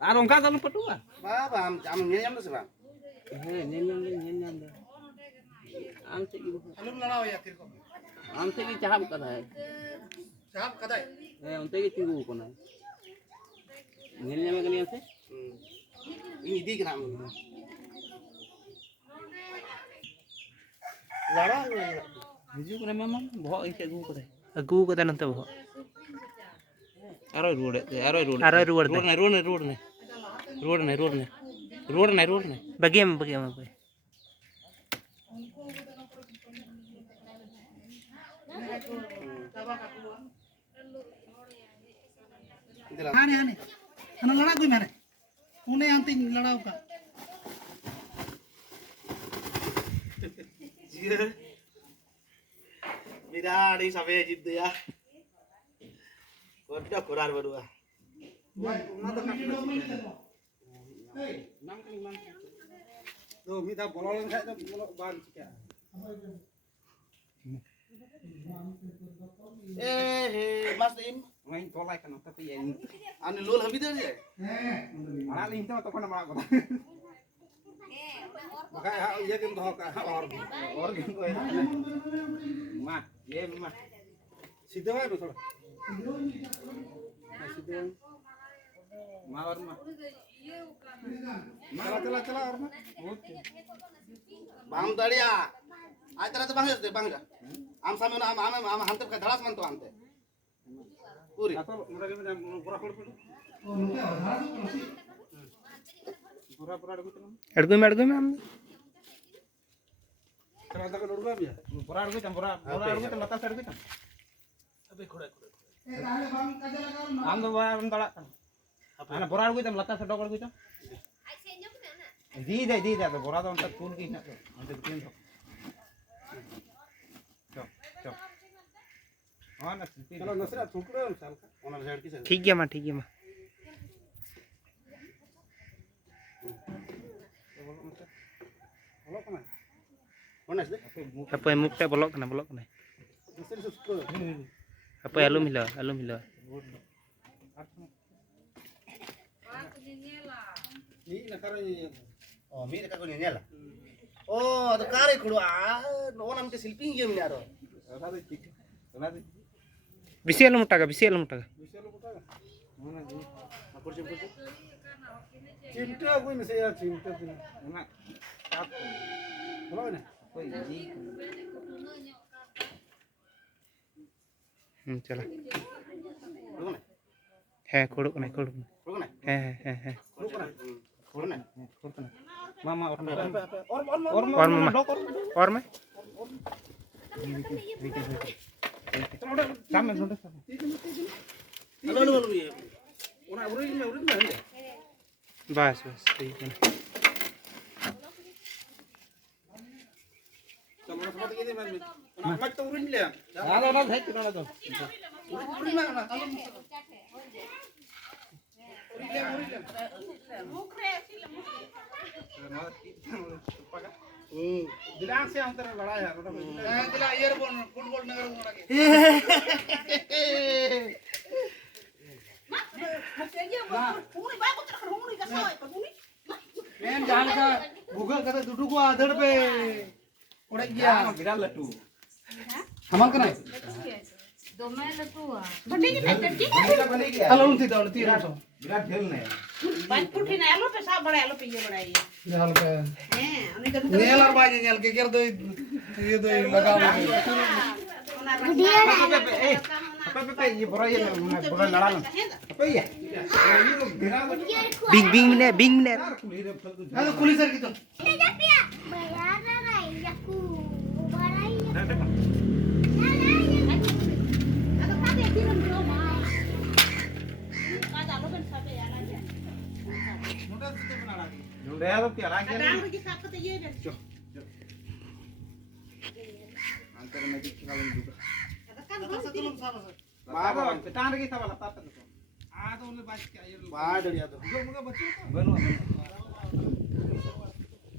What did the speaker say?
Ar ongka dalam petua. Ba am nyam na se ba. Nyen dah. Am se ibu. Alum ladaw ya tir ko. Am se ki chahap kada hai. Sahab kadai. Unte ki tingu ko na. Nyen kani ase. Ini di kana. Lada. Hiju kena mamam bohok ise agu ko nante bohok. Aroi road ne. Bagiam. Hane. Ana lada koi mane. Une anti ladaw ka. Miradi sampai jitu ya. Kodak korar berdua. Tuh, minta bolong saya tuh bolong ban sih. Mas Im, Main tolak kan tapi ya ini. anu lul habis dah ya. Mana link tu atau kena malah kota. Maka ya kim doh ka or kim ko ya. Mah, ye mah. Sido hai betul. Sido. Mah or mah. Chala or mah. Bang dalia. Ay tara to bang ya. Am sama am hante ka dhalas man to hante. Puri. Atau mereka minta pura pura pura. Pura aduh tu. Adgo me am. Chala ta ko lurba biya. Pura aduh tu mata ser tu. Abe khoda. Am tu bawa tolak kan. Ana pura aduh tu mata ser dok aduh tu. Di dah tu pura tu untuk pun kini tu. Untuk pun tu. Cok. Oh nak sih. Kalau nasira thukre sal ka. Ona side ki side. ठीक है माँ Bolok kana. Ona sih. apa yang muka bolok kena Nasira sukko. apa alum hilo Ni nakara ni. Oh, mi nakara ni nyala. Oh, to kare kudu no nam ke silping game ni aro. bisi alum taga Bisa lu buka. Mana ni? Aku sih. Cinta aku ni saya cinta tu. Mana? Bolok ni. Koi ji. चला Bolok ni. है खोड़ो कने Bolok ni. है Bolok ni. Bolok ni. Mama Or और मैं sama sudah. Halo ye. Ona urin ni. बस ठीक है Sama sama begini man. Ona mat to urin le. Ada hai tu ada tu. Urin mana? Kalau Dilang se antara lada ya. Dila earphone football nagar ngora ke. Men jahan ka Google kata dudu ko adar pe udah gya. Viral latu. Hamal kana. Halo unti daun tira so. Viral dhel ne. पुठी ना आलो पे साब बड़ा आलो पे ये बड़ा ये Hal ka. हैं उन्हें कभी Nel ar baje nel ke ker do ye do laga ma. Apa apa ye bora ye bora nala. Apa ye? बिंग मिने Halo kuli sar gitu. ada kade kirim dulu mah ada lo kan sabe ya lagi Mudah itu benar lagi. Udah tu kira lagi ada ni. lagi sakit aja deh Antara magic kalau juga. ada kan Kata sebelum sama. Baru kita lagi sama lata tu. Ada oleh baik kayak. Ba dari ado. Muga muga baca. Benu.